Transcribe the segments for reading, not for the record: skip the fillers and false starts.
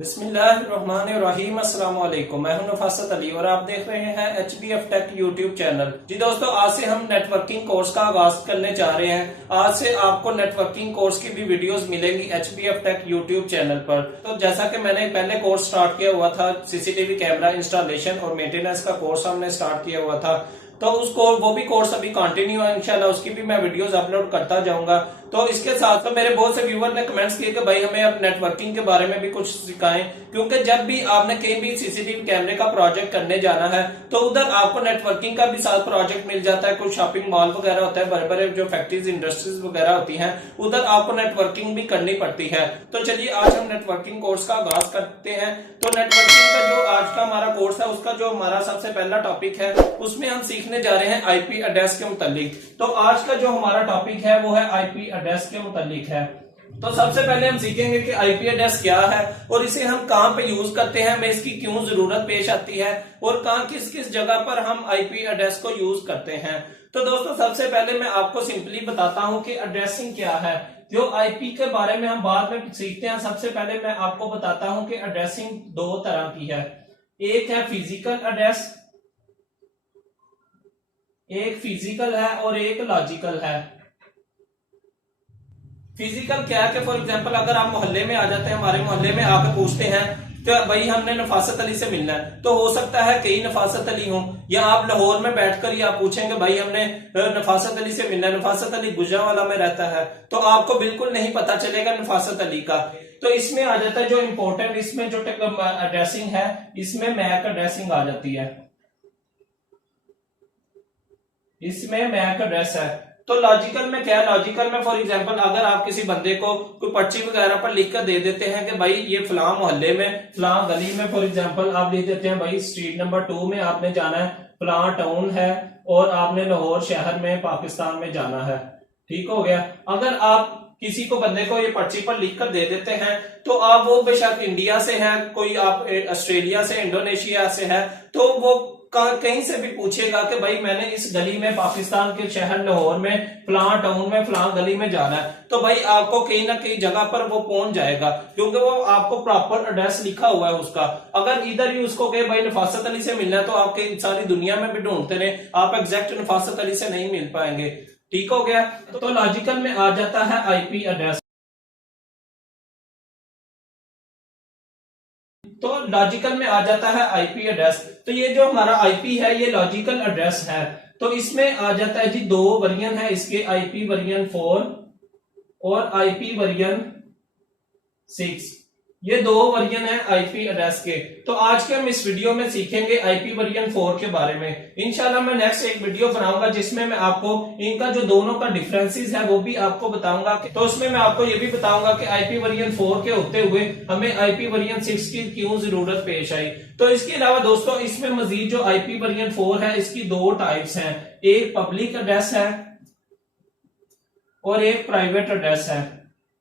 बिस्मिल्लाहिर्रहमानिर्रहीम। अस्सलाम वालेकुम। मैं हूं नफासत अली और आप देख रहे हैं HBF टेक यूट्यूब चैनल। जी दोस्तों, आज से हम नेटवर्किंग कोर्स का आगाज करने जा रहे हैं। आज से आपको नेटवर्किंग कोर्स की भी वीडियोस मिलेंगी HBF टेक यूट्यूब चैनल पर। तो जैसा कि मैंने पहले कोर्स स्टार्ट किया हुआ था, सीसीटीवी कैमरा इंस्टॉलेशन और मेंटेनेंस का कोर्स हमने स्टार्ट किया हुआ था, तो उसको वो भी कोर्स अभी कंटिन्यू है। इंशाल्लाह उसकी भी मैं वीडियोस अपलोड करता जाऊंगा। तो इसके साथ तो मेरे बहुत से व्यूअर ने कमेंट्स किए कि भाई हमें अब नेटवर्किंग के बारे में भी कुछ सिखाएं, क्योंकि जब भी आपने कहीं भी सीसीटीवी कैमरे का प्रोजेक्ट करने जाना है तो उधर आपको नेटवर्किंग का भी साथ प्रोजेक्ट मिल जाता है। कुछ शॉपिंग मॉल वगैरह होता है, बड़े बड़े जो फैक्ट्रीज इंडस्ट्रीज वगैरह होती हैं, उधर आपको नेटवर्किंग भी करनी पड़ती है। तो चलिए आज हम नेटवर्किंग कोर्स का आगाज करते हैं। तो नेटवर्किंग का जो आज का हमारा कोर्स है, उसका जो हमारा सबसे पहला टॉपिक है, उसमें हम सीखने जा रहे हैं आईपी एड्रेस के मुतालिक। तो आज का जो हमारा टॉपिक है वो है आईपी एड्रेस के मुतालिक है। तो सबसे पहले हम सीखेंगे कि आईपी एड्रेस क्या है और इसे हम कहां पे यूज करते हैं, हमें इसकी क्यों जरूरत पेश आती है और कहां किस किस जगह पर हम आईपी एड्रेस को यूज करते हैं। तो दोस्तों, सबसे पहले मैं आपको सिंपली बताता हूं कि एड्रेसिंग क्या है। जो आईपी के बारे में हम बाद में सीखते हैं, सबसे पहले मैं आपको बताता हूं कि एड्रेसिंग दो तरह की है। एक है फिजिकल एड्रेस, एक फिजिकल है और एक लॉजिकल है। फिजिकल क्या है कि फॉर एग्जांपल अगर आप मोहल्ले में आ जाते हैं, हमारे मोहल्ले में आके पूछते हैं तो भाई हमने नफासत अली से मिलना है, तो हो सकता है कई नफासत अली हो, या आप लाहौर में बैठकर ही आप पूछेंगे भाई हमने नफासत अली से मिलना है, नफासत अली गुजरांवाला में रहता है, तो आपको बिल्कुल नहीं पता चलेगा नफासत अली का। तो इसमें आ जाता है जो इंपॉर्टेंट, इसमें जो एड्रेसिंग है, इसमें मैक एड्रेसिंग आ जाती है, इसमें मैक एड्रेस है। तो लॉजिकल में क्या है, लॉजिकल में फॉर एग्जांपल अगर आप किसी बंदे को कोई पर्ची वगैरह पर लिख कर दे देते हैं कि भाई ये फलां मोहल्ले में फलां गली में, फॉर एग्जांपल आप लिख देते हैं भाई स्ट्रीट नंबर 2 में आपने जाना है, फलां टाउन है और आपने लाहौर शहर में पाकिस्तान में जाना है। ठीक हो गया। अगर आप किसी को बंदे को ये पर्ची पर लिख कर दे देते हैं, तो आप वो बेशक इंडिया से है, कोई आप ऑस्ट्रेलिया से, इंडोनेशिया से है, तो वो कहीं से भी पूछेगा कि भाई मैंने इस गली में, पाकिस्तान के शहर लाहौर में फलां टाउन में फलां गली में जाना है, तो भाई आपको कहीं ना कहीं जगह पर वो पहुंच जाएगा, क्योंकि वो आपको प्रॉपर एड्रेस लिखा हुआ है उसका। अगर इधर ही उसको कहे भाई नफासत अली से मिलना है, तो आप कहीं सारी दुनिया में भी ढूंढते रहे, आप एग्जैक्ट नफासत अली से नहीं मिल पाएंगे। ठीक हो गया। तो लॉजिकल में आ जाता है आईपी एड्रेस। तो लॉजिकल में आ जाता है आईपी एड्रेस। तो ये जो हमारा आईपी है ये लॉजिकल एड्रेस है। तो इसमें आ जाता है जी दो वर्जन है इसके, आईपी वर्जन 4 और आईपी वर्जन 6। ये दो वर्जन है आईपी एड्रेस के। तो आज के हम इस वीडियो में सीखेंगे आईपी वर्जन 4 के बारे में। इंशाल्लाह मैं नेक्स्ट एक वीडियो बनाऊंगा जिसमें मैं आपको इनका जो दोनों का डिफरेंसेस है वो भी आपको बताऊंगा। तो उसमें मैं आपको ये भी बताऊंगा कि आईपी वर्जन 4 के होते हुए हमें आईपी वर्जन 6 की क्यों जरूरत पेश आई। तो इसके अलावा दोस्तों, इसमें मजीद जो आईपी वर्जन 4 है, इसकी दो टाइप्स हैं, एक पब्लिक एड्रेस है और एक प्राइवेट एड्रेस है।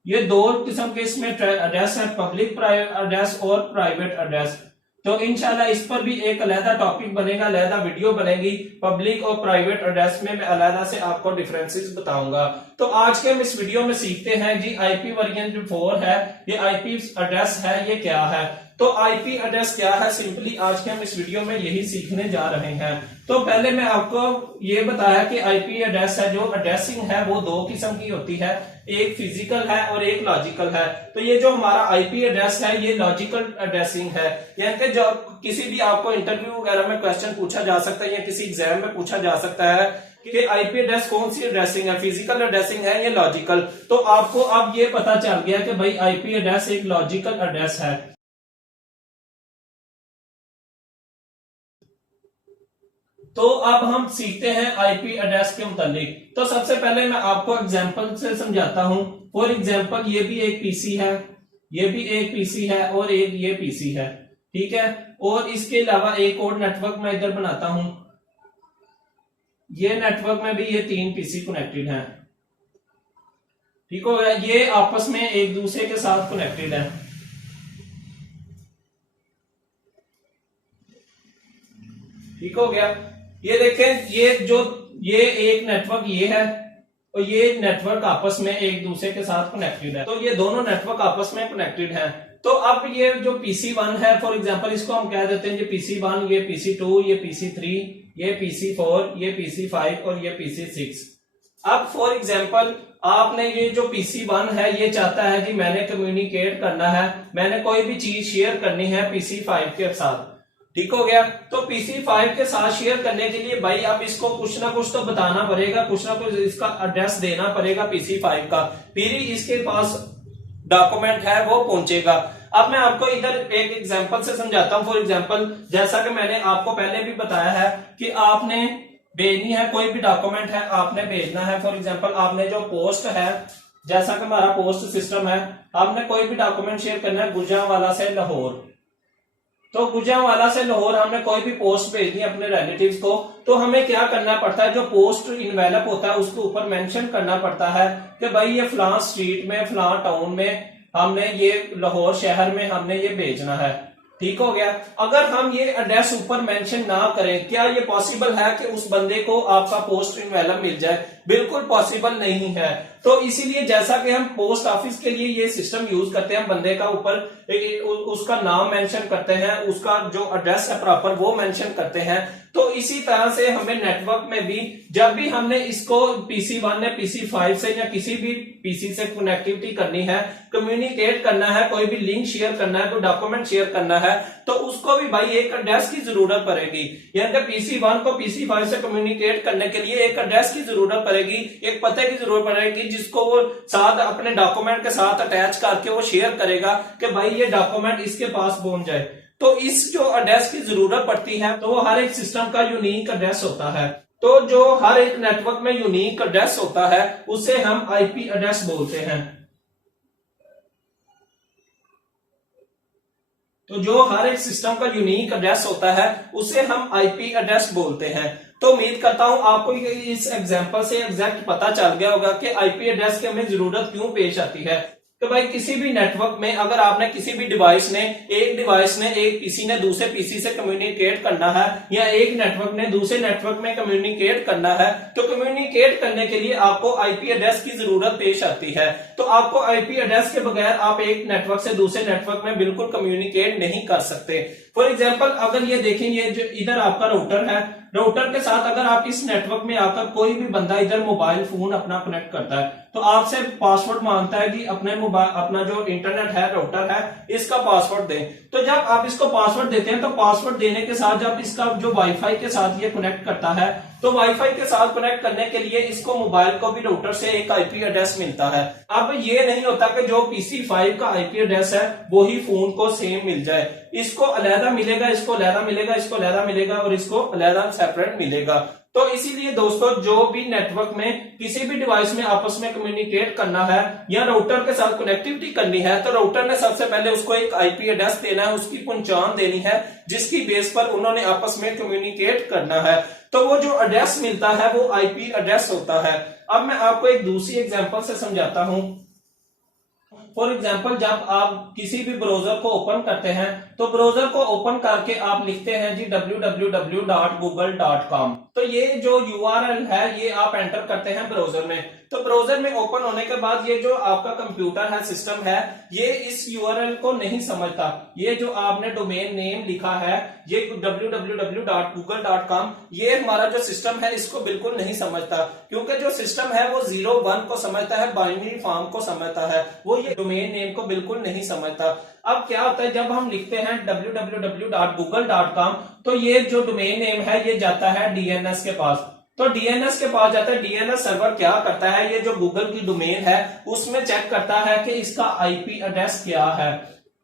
ये दो किस्म के इसमें एड्रेस है, पब्लिक एड्रेस और प्राइवेट एड्रेस। तो इंशाल्लाह इस पर भी एक अलहदा टॉपिक बनेगा, अलहदा वीडियो बनेगी। पब्लिक और प्राइवेट एड्रेस में मैं अलहदा से आपको डिफरेंसेस बताऊंगा। तो आज के हम इस वीडियो में सीखते हैं जी आईपी वर्जन जो 4 है, ये आईपी एड्रेस है, ये क्या है। तो आईपी एड्रेस क्या है, सिंपली आज के हम इस वीडियो में यही सीखने जा रहे हैं। तो पहले मैं आपको ये बताया कि आईपी एड्रेस है, जो एड्रेसिंग है वो दो किस्म की होती है, एक फिजिकल है और एक लॉजिकल है। तो ये जो हमारा आईपी एड्रेस है ये लॉजिकल एड्रेसिंग है, यानी कि जो किसी भी आपको इंटरव्यू वगैरह में क्वेश्चन पूछा जा सकता है या किसी एग्जाम में पूछा जा सकता है कि आईपी एड्रेस कौन सी एड्रेसिंग है, फिजिकल एड्रेसिंग है या लॉजिकल। तो आपको अब ये पता चल गया कि भाई आईपी एड्रेस एक लॉजिकल एड्रेस है। तो अब हम सीखते हैं आईपी एड्रेस के मुतालिक। तो सबसे पहले मैं आपको एग्जांपल से समझाता हूं। फॉर एग्जांपल ये भी एक पीसी है, ये भी एक पीसी है और एक ये पीसी है। ठीक है। और इसके अलावा एक और नेटवर्क मैं इधर बनाता हूं। ये नेटवर्क में भी ये 3 पीसी कनेक्टेड हैं। ठीक हो गया। ये आपस में एक दूसरे के साथ कनेक्टेड है। ठीक हो गया। ये देखें, ये एक नेटवर्क ये है और ये नेटवर्क आपस में एक दूसरे के साथ कनेक्टेड है। तो ये दोनों नेटवर्क आपस में कनेक्टेड हैं। तो अब ये जो PC1 है, फॉर एग्जांपल इसको हम कह देते हैं ये PC1, ये PC2, ये PC3, ये PC4, ये PC5 और ये PC6। अब फॉर एग्जांपल आपने ये जो PC1 है ये चाहता है कि मैंने कम्युनिकेट करना है, मैंने कोई भी चीज शेयर करनी है PC5 के साथ, ठीक हो गया। तो PC5 के साथ शेयर करने के लिए भाई अब इसको कुछ ना कुछ तो बताना पड़ेगा, कुछ ना कुछ इसका एड्रेस देना पड़ेगा PC5 का, फिर ही इसके पास डॉक्यूमेंट है वो पहुंचेगा। अब मैं आपको इधर एक एग्जांपल से समझाता हूं। फॉर एग्जांपल जैसा कि मैंने आपको पहले भी बताया है कि आपने भेजनी है कोई भी डॉक्यूमेंट है, आपने भेजना है। फॉर एग्जांपल आपने जो पोस्ट है, जैसा कि हमारा पोस्ट सिस्टम है, आपने कोई भी डॉक्यूमेंट शेयर करना है गुजरांवाला से लाहौर। तो गुजरांवाला से लाहौर हमने कोई भी पोस्ट भेजनी है अपने रिलेटिव्स को, तो हमें क्या करना पड़ता है, जो पोस्ट इनवेलप होता है उसके ऊपर मेंशन करना पड़ता है कि भाई ये फलां स्ट्रीट में, फलां टाउन में हमने ये लाहौर शहर में हमने ये भेजना है, ठीक हो गया। अगर हम ये एड्रेस ऊपर मेंशन ना करें, क्या ये पॉसिबल है कि उस बंदे को आपका पोस्ट इनवेलप मिल जाए? बिल्कुल पॉसिबल नहीं है। तो इसीलिए जैसा कि हम पोस्ट ऑफिस के लिए ये सिस्टम यूज करते हैं, बंदे का ऊपर उसका नाम मेंशन करते हैं, उसका जो एड्रेस है प्रॉपर वो मेंशन करते हैं, तो इसी तरह से हमें नेटवर्क में भी जब भी हमने इसको PC1 या PC5 से या किसी भी PC से कनेक्टिविटी करनी है, कम्युनिकेट करना है, कोई भी लिंक शेयर करना है, कोई डॉक्यूमेंट शेयर करना है, तो उसको भी भाई एक एड्रेस की जरूरत पड़ेगी। यानी कि PC1 को PC5 से कम्युनिकेट करने के लिए एक एड्रेस की जरूरत पड़ेगी, एक पते की जरूरत पड़ेगी, जिसको वो साथ अपने डॉक्यूमेंट के साथ अटैच करके वो शेयर करेगा कि भाई ये डॉक्यूमेंट इसके पास पहुंच जाए। तो इस जो एड्रेस की जरूरत पड़ती है, तो वो हर एक सिस्टम का यूनिक एड्रेस होता है। तो जो हर एक नेटवर्क में यूनिक एड्रेस होता है उसे हम IP एड्रेस बोलते हैं। तो जो हर एक सिस्टम का यूनिक एड्रेस होता है उसे हम IP एड्रेस बोलते हैं। तो उम्मीद करता हूं आपको इस एग्जांपल से एग्जैक्ट पता चल गया होगा कि IP एड्रेस की हमें जरूरत क्यों पेश आती है। तो भाई किसी भी नेटवर्क में अगर आपने किसी भी डिवाइस ने एक पीसी ने दूसरे पीसी से कम्युनिकेट करना है, या एक नेटवर्क ने दूसरे नेटवर्क में कम्युनिकेट करना है, तो कम्युनिकेट करने के लिए आपको IP एड्रेस की जरूरत पेश आती है। तो आपको IP एड्रेस के बगैर आप एक नेटवर्क से दूसरे नेटवर्क में बिल्कुल कम्युनिकेट नहीं कर सकते। फॉर एग्जाम्पल अगर ये देखें, ये जो इधर आपका राउटर है, राउटर के साथ अगर आप इस नेटवर्क में आकर कोई भी बंदा इधर मोबाइल फोन अपना कनेक्ट करता है, तो आपसे पासवर्ड मांगता है कि अपना जो इंटरनेट है, राउटर है, इसका पासवर्ड दें। तो जब आप इसको पासवर्ड देते हैं, तो पासवर्ड देने के साथ जब इसका जो वाईफाई के साथ ये कनेक्ट करता है, तो वाईफाई के साथ कनेक्ट करने के लिए इसको मोबाइल को भी राउटर से एक IP एड्रेस मिलता है। अब ये नहीं होता कि जो PC5 का IP एड्रेस है वो ही फोन को सेम मिल जाए, इसको अलहदा मिलेगा, इसको अलहदा मिलेगा, इसको अलहदा मिलेगा और इसको अलहदा सेपरेट मिलेगा। तो इसीलिए दोस्तों जो भी नेटवर्क में किसी भी डिवाइस में आपस में कम्युनिकेट करना है या राउटर के साथ कनेक्टिविटी करनी है, तो राउटर ने सबसे पहले उसको एक IP एड्रेस देना है, उसकी पहचान देनी है, जिसकी बेस पर उन्होंने आपस में कम्युनिकेट करना है। तो वो जो एड्रेस मिलता है वो IP एड्रेस होता है। अब मैं आपको एक दूसरी एग्जांपल से समझाता हूं। फॉर एग्जाम्पल जब आप किसी भी ब्राउजर को ओपन करते हैं, तो ब्राउजर को ओपन करके आप लिखते हैं जी www.google.com। तो ये जो URL है ये आप एंटर करते हैं ब्राउजर में। तो ब्राउजर में ओपन होने के बाद ये जो आपका कंप्यूटर है, सिस्टम है, ये इस URL को नहीं समझता। ये जो आपने डोमेन नेम लिखा है, ये www.google.com, ये हमारा जो सिस्टम है इसको बिल्कुल नहीं समझता, क्योंकि जो सिस्टम है वो 0-1 को समझता है, बाइनरी फॉर्म को समझता है, वो ये डोमेन नेम को बिल्कुल नहीं समझता। अब क्या होता है, जब हम लिखते हैं www.google.com, तो ये जो डोमेन नेम है ये जाता है DNS के पास। तो DNS के पास जाता है, DNS सर्वर क्या करता है, ये जो गूगल की डोमेन है उसमें चेक करता है कि इसका IP एड्रेस क्या है,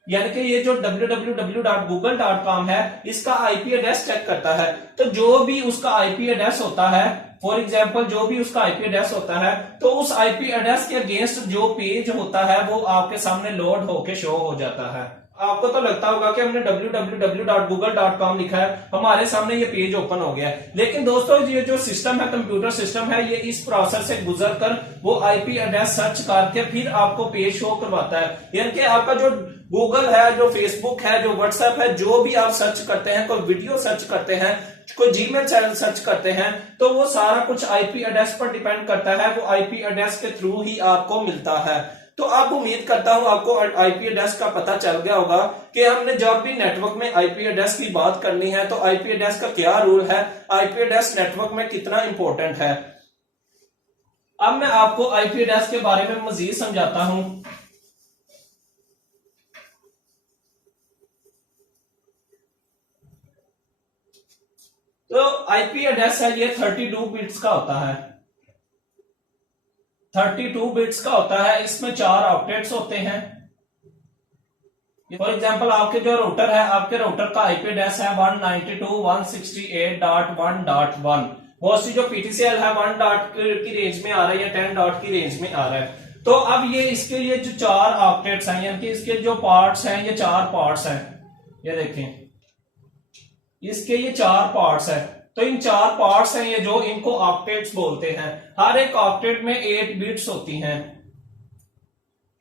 यानी कि ये जो www.google.com है इसका IP एड्रेस चेक करता है। तो जो भी उसका IP एड्रेस होता है, फॉर एग्जाम्पल जो भी उसका IP एड्रेस होता है, तो उस IP एड्रेस के अगेंस्ट जो पेज होता है वो आपके सामने लोड होके शो हो जाता है। आपको तो लगता होगा कि हमने www.google.com लिखा है, हमारे सामने ये पेज ओपन हो गया है। लेकिन दोस्तों ये जो सिस्टम है, कंप्यूटर सिस्टम है, ये इस प्रोसेस से गुजर कर वो आईपी एड्रेस सर्च करके फिर आपको पेज शो करवाता है। यानी कि आपका जो गूगल है, जो फेसबुक है, जो व्हाट्सएप है, जो भी आप सर्च करते हैं, कोई वीडियो सर्च करते हैं, कोई जीमेल चैनल सर्च करते हैं, तो वो सारा कुछ आईपी एड्रेस पर डिपेंड करता है। वो आईपी एड्रेस के थ्रू ही आपको मिलता है। तो आप उम्मीद करता हूं आपको आईपी एड्रेस का पता चल गया होगा कि हमने जब भी नेटवर्क में आईपी एड्रेस की बात करनी है तो आईपी एड्रेस का क्या रूल है, आईपी एड्रेस नेटवर्क में कितना इंपॉर्टेंट है। अब मैं आपको आईपी एड्रेस के बारे में मजीद समझाता हूं। तो आईपी एड्रेस है ये 32 बिट्स का होता है। 32 बिट्स का होता है। इसमें 4 ऑक्टेट्स होते हैं। फॉर एग्जांपल आपके जो राउटर है, आपके राउटर का आईपी एड्रेस है 192.168.1.1। मोस्टली जो पीटीसीएल है 1 डॉट की रेंज में आ रहा है या 10 डॉट की रेंज में आ रहा है। तो अब ये इसके ये जो 4 ऑक्टेट्स हैं, यानी कि इसके जो पार्ट्स हैं, ये 4 पार्ट्स हैं। ये देखें, इसके ये 4 पार्ट्स हैं। तो इन 4 पार्ट्स हैं ये जो, इनको ऑक्टेट्स बोलते हैं। हर एक ऑक्टेट में 8 बिट्स होती हैं।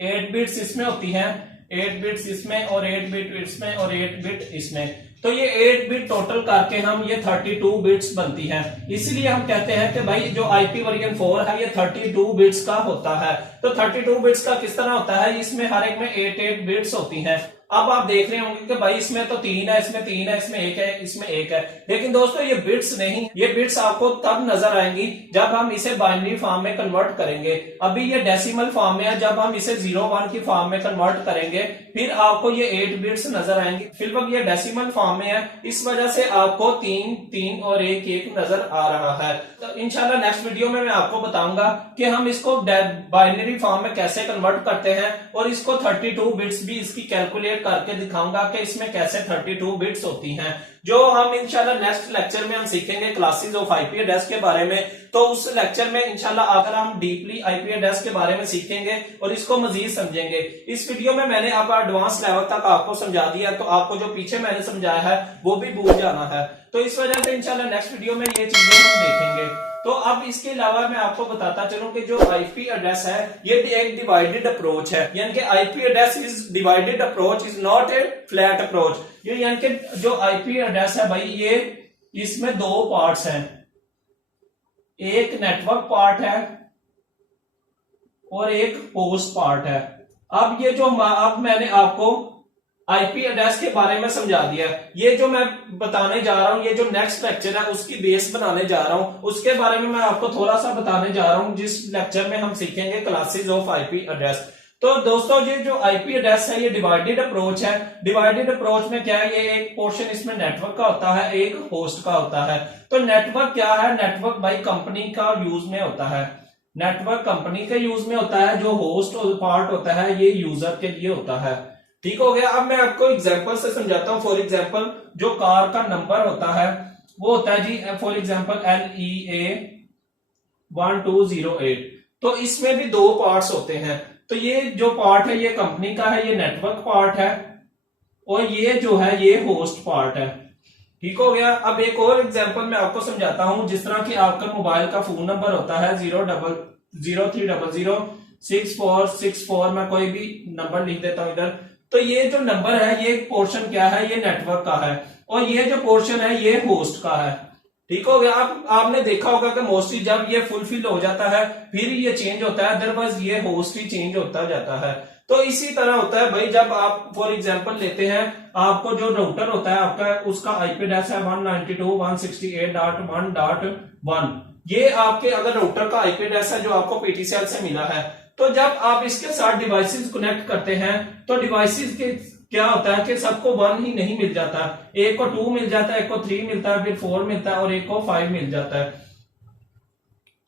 8 बिट्स इसमें होती हैं, 8 बिट्स इसमें और 8 बिट इसमें और 8 बिट इसमें। तो ये 8 बिट टोटल करके हम ये 32 बिट्स बनती हैं। इसलिए हम कहते हैं कि भाई जो आईपी वर्जन 4 है ये 32 बिट्स का होता है। तो 32 बिट्स का किस तरह होता है, इसमें हर एक में 8 बिट्स होती हैं। अब आप देख रहे होंगे कि भाई इसमें तो 3 है, इसमें 3 है, इसमें 1 है, इसमें 1 है। लेकिन दोस्तों ये बिट्स नहीं, ये बिट्स आपको तब नजर आएंगी जब हम इसे बाइनरी फॉर्म में कन्वर्ट करेंगे। अभी ये डेसिमल फॉर्म में है, जब हम इसे 0-1 की फॉर्म में कन्वर्ट करेंगे फिर आपको ये 8 बिट्स नजर आएंगी। फिलहाल ये डेसिमल फॉर्म में है, इस वजह से आपको 3-3 और 1-1 नजर आ रहा है। तो इंशाल्लाह नेक्स्ट वीडियो में मैं आपको बताऊंगा कि हम इसको बाइनरी फॉर्म में कैसे कन्वर्ट करते हैं और इसको 32 बिट्स भी इसकी कैलकुलेट करके दिखाऊंगा कि इसमें कैसे 32 बिट्स होती हैं, जो हम इंशाल्लाह नेक्स्ट लेक्चर में हम सीखेंगे क्लासेस ऑफ आईपी एड्रेस के बारे में। तो उस लेक्चर में इंशाल्लाह अगर हम डीपली आईपी एड्रेस के बारे में सीखेंगे और इसको मजीद समझेंगे। इस वीडियो में मैंने आपका एडवांस लेवल तक आपको समझा दिया, तो आपको जो पीछे मैंने समझाया है वो भी भूल जाना है। तो इस वजह से इंशाल्लाह नेक्स्ट वीडियो में ये चीजें हम देखेंगे। तो अब इसके अलावा मैं आपको बताता चलूं कि जो आईपी एड्रेस है ये भी एक डिवाइडेड अप्रोच है। यानी कि IP address is divided approach, is not a flat approach. ये यानी कि जो आईपी एड्रेस है भाई ये, इसमें 2 पार्ट्स हैं, एक नेटवर्क पार्ट है और एक होस्ट पार्ट है। अब ये जो अब मैंने आपको आईपी एड्रेस के बारे में समझा दिया, ये जो मैं बताने जा रहा हूं, ये जो नेक्स्ट लेक्चर है उसकी बेस बनाने जा रहा हूं, उसके बारे में मैं आपको थोड़ा सा बताने जा रहा हूं, जिस लेक्चर में हम सीखेंगे क्लासेस ऑफ आईपी एड्रेस। तो दोस्तों ये जो आईपी एड्रेस है ये डिवाइडेड अप्रोच है। डिवाइडेड अप्रोच में क्या है, ये एक पोर्शन इसमें नेटवर्क का होता है, एक होस्ट का होता है। तो नेटवर्क क्या है, नेटवर्क भाई कंपनी का यूज में होता है, नेटवर्क कंपनी के यूज में होता है। जो होस्ट पार्ट होता है ये यूजर के लिए होता है। ठीक हो गया। अब मैं आपको एग्जांपल से समझाता हूं। फॉर एग्जांपल जो कार का नंबर होता है वो होता है जी, फॉर एग्जांपल LEA 1208। तो इसमें भी 2 पार्ट्स होते हैं। तो ये जो पार्ट है ये कंपनी का है, ये नेटवर्क पार्ट है, और ये जो है ये होस्ट पार्ट है। ठीक हो गया। अब एक और एग्जांपल मैं आपको समझाता हूं। जिस तरह की आपका मोबाइल का फोन नंबर होता है 00030064664, मैं कोई भी नंबर लिख देता हूं इधर। तो ये जो नंबर है ये पोर्शन क्या है, ये नेटवर्क का है, और ये जो पोर्शन है ये होस्ट का है। ठीक हो गया। अब आपने देखा होगा कि मोस्टली जब ये फुलफिल हो जाता है फिर ये चेंज होता है, अदरवाइज ये होस्ट ही चेंज होता जाता है। तो इसी तरह होता है भाई, जब आप फॉर एग्जांपल लेते हैं, आपको जो राउटर होता है आपका, उसका आईपी एड्रेस है 192.168.1.1। ये आपके अगर राउटर का आईपी एड्रेस है जो आपको पीटीसीएल से मिला है, तो जब आप इसके साथ डिवाइसेस कनेक्ट करते हैं तो डिवाइसेस के क्या होता है कि सबको 1 ही नहीं मिल जाता, एक को 2 मिल जाता है, एक को 3 मिलता है, फिर 4 मिलता है और एक को 5 मिल जाता है।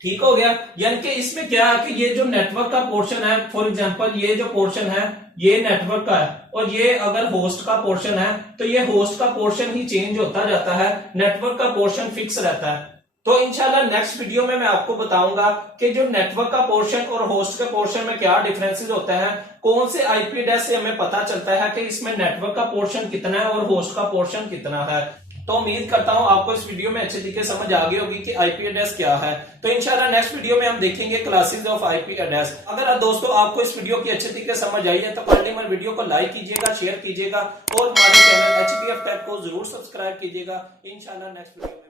ठीक हो गया। यानी कि इसमें क्या है कि ये जो नेटवर्क का पोर्शन है, फॉर एग्जांपल ये जो पोर्शन है ये नेटवर्क का है, और ये अगर होस्ट का पोर्शन है तो ये होस्ट का पोर्शन ही चेंज होता जाता है, नेटवर्क का पोर्शन फिक्स रहता है। तो इंशाल्लाह नेक्स्ट वीडियो में मैं आपको बताऊंगा कि जो नेटवर्क का पोर्शन और होस्ट के पोर्शन में क्या डिफरेंसेस होते हैं, कौन से आईपी एड्रेस से हमें पता चलता है कि इसमें नेटवर्क का पोर्शन कितना है और होस्ट का पोर्शन कितना है। तो उम्मीद करता हूं आपको इस वीडियो में अच्छे तरीके समझ आ गई होगी कि आईपी एड्रेस क्या है। तो इंशाल्लाह नेक्स्ट वीडियो में हम देखेंगे क्लासेस ऑफ आईपी एड्रेस। अगर दोस्तों आपको इस वीडियो की अच्छे तरीके समझ आई है तो काइंडली हमारे वीडियो को लाइक कीजिएगा, शेयर कीजिएगा और हमारे चैनल HBF टेक को जरूर सब्सक्राइब कीजिएगा। इंशाल्लाह नेक्स्ट वीडियो में